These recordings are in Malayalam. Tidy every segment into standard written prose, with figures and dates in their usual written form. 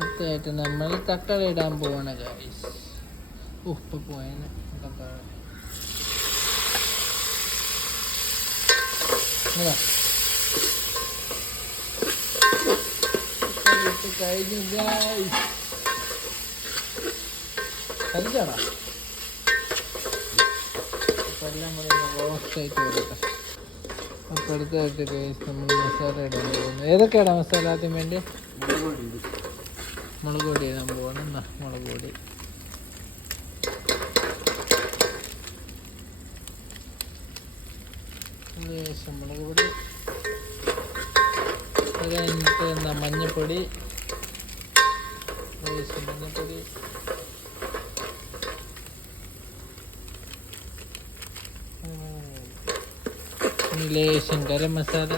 അടുത്തായിട്ട് നമ്മൾ തക്കാളി ഇടാൻ പോവാണ് ഗൈസ്. ഉപ്പ് പോയേനെ കഴിഞ്ഞു ഗൈസ്. കരിച്ചാടാ അപ്പം എല്ലാം കൂടി റോസ്റ്റായിട്ട് വരട്ടെ. അപ്പോൾ അടുത്തായിട്ട് ഗൈസ് നമ്മൾ മസാല ഇടാൻ പോകുന്നു. ഏതൊക്കെയാണ് മസാല ആദ്യം വേണ്ടി? മുളക് പൊടി ഇടാൻ പോവാണ്. മുളക് പൊടി ലേശം മുളക് പൊടി, അത് കഴിഞ്ഞിട്ട് മഞ്ഞൾപ്പൊടി, ലേശം മഞ്ഞൾപ്പൊടി, ലേശം ഗരം മസാല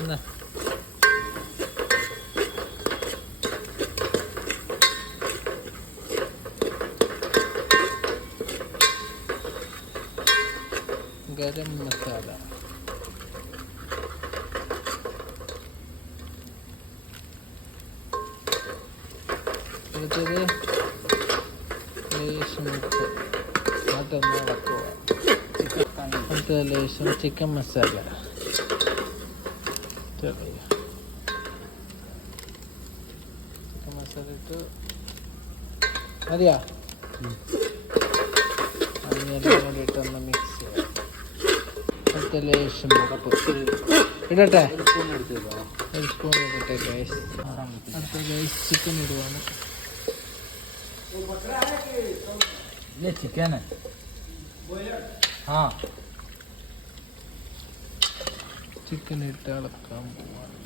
ഗരം മസാല. അടുത്തത് ലേശം ഉപ്പ്, അതൊന്ന് അടക്കുക. അടുത്തത് ലേശം ചിക്കൻ മസാല. ചിക്കൻ മസാല ഇട്ട് മതിയാ. അതിനെല്ലാം കൂടി ഇട്ടൊന്ന് മിക്സ് ചെയ്യാം. അടുത്ത ലേശം ഉപ്പ് ഇടട്ടെ, ഒരു സ്പൂൺ ഇടട്ടെ ഗൈസ്. അടുത്ത ഗൈസ് ചിക്കൻ ഇടുവാണ്. ചിക്കൻ ചിക്കൻ ഇട്ട് ഇളക്കാൻ പോവാണ്.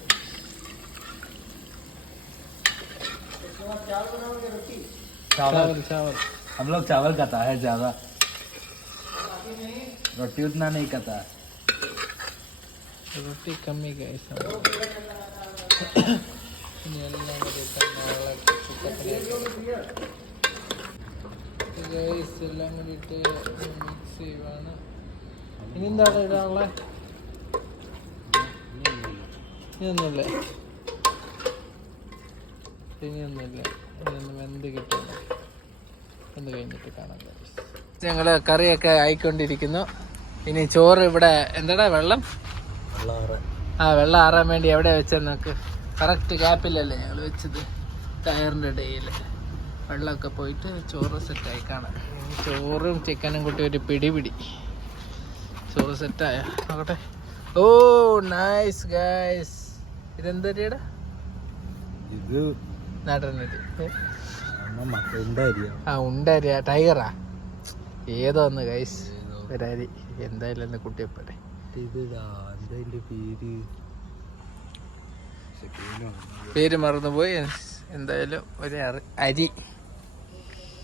चावल हम लोग चावल खाता है ज्यादा, रोटी उतना नहीं खाता है. रोटी कम ही गई सब. എല്ലാം കൂടിയിട്ട് മിക്സ് ചെയ്യുവാണ്. ഇനി എന്താണ് ഇടാനുള്ള? ഇനിയൊന്നുമില്ല, ഇനിയൊന്നുമില്ല. ഇതൊന്ന് വെന്ത് കിട്ടുന്നു. വെന്ത് കഴിഞ്ഞിട്ട് കാണാം. ഞങ്ങൾ കറിയൊക്കെ ആയിക്കൊണ്ടിരിക്കുന്നു. ഇനി ചോറ് ഇവിടെ എന്താടാ വെള്ളം ആറാൻ വേണ്ടി എവിടെ വെച്ചെന്ന് നോക്ക്. കറക്റ്റ് ഗ്യാപ്പിലല്ലേ ഞങ്ങൾ വെച്ചത്, ടയറിൻ്റെ ഇടയിൽ. വെള്ളമൊക്കെ പോയിട്ട് ചോറ് സെറ്റായി കാണാം. ചോറും ചിക്കനും കൂട്ടി ഒരു പിടി. ചോറ് സെറ്റായ നോക്കട്ടെ. ഓ നൈസ് ഗൈസ്. ഇതെന്തരിയടാ? ഇത് നാടനരി. ഉണ്ടരിയ ടൈഗറാ ഏതോ ഒന്ന് ഗൈസ്. ഒരരി എന്തായാലും ഒന്ന് കുട്ടിയപ്പോട്ടെ. പേര് മറന്നുപോയി. എന്തായാലും ഒരു അരി.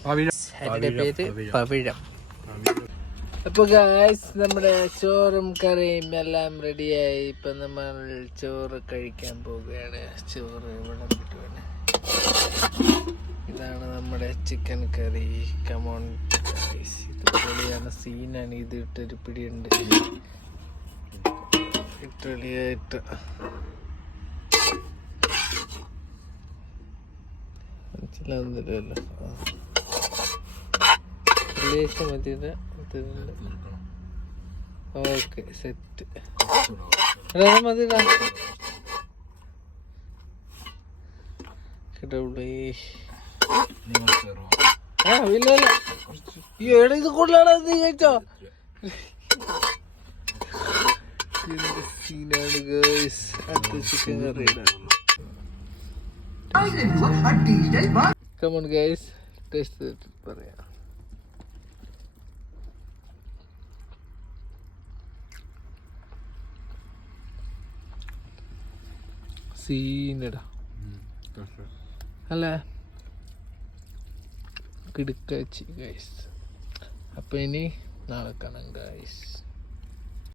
അരിയുടെ പേര് പവിഴം. അപ്പൊ ഗൈസ് നമ്മുടെ ചോറും കറിയും എല്ലാം റെഡിയായി. ഇപ്പൊ നമ്മൾ ചോറ് കഴിക്കാൻ പോവുകയാണ്. ചോറ് ഇവിടെ കിട്ടുവാണ്. ഇതാണ് നമ്മുടെ ചിക്കൻ കറി. കമോൺ ഗൈസ്, ഇത് പൊളിയാണ്, സീനാണ്. ഇത് ഇട്ടൊരു പിടിയുണ്ട്. റെഡിയായിട്ട് മനസ്സിലാവുന്നില്ലല്ലോ. ലേശം മതിയുടെ. Okay set മതിടാ. ഇല്ല ഇത് കൂടുതലാണ്. നീ കഴിച്ചോ? സീനാണ് ഗൈസ്. അടുത്ത ചിക്കൻ കറിയുടെ. കമോൺ ഗൈസ്, ടേസ്റ്റ് ചെയ്തിട്ട് പറയാം. സീനടാ അല്ലേ? കിടുക്കാച്ചി ഗൈസ്. അപ്പം ഇനി നാളെ കാണാം ഗൈസ്.